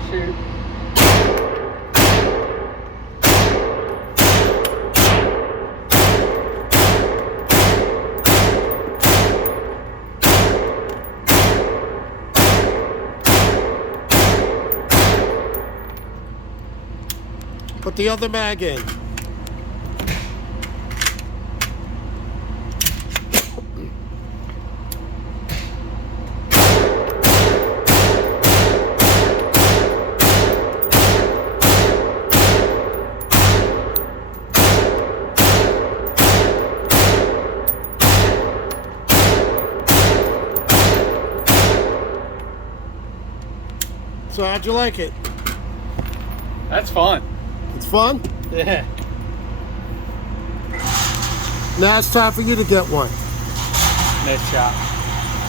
Oh, shoot. Put the other mag in. So how'd you like it? That's fun. It's fun? Yeah. Now it's time for you to get one. Nice shot.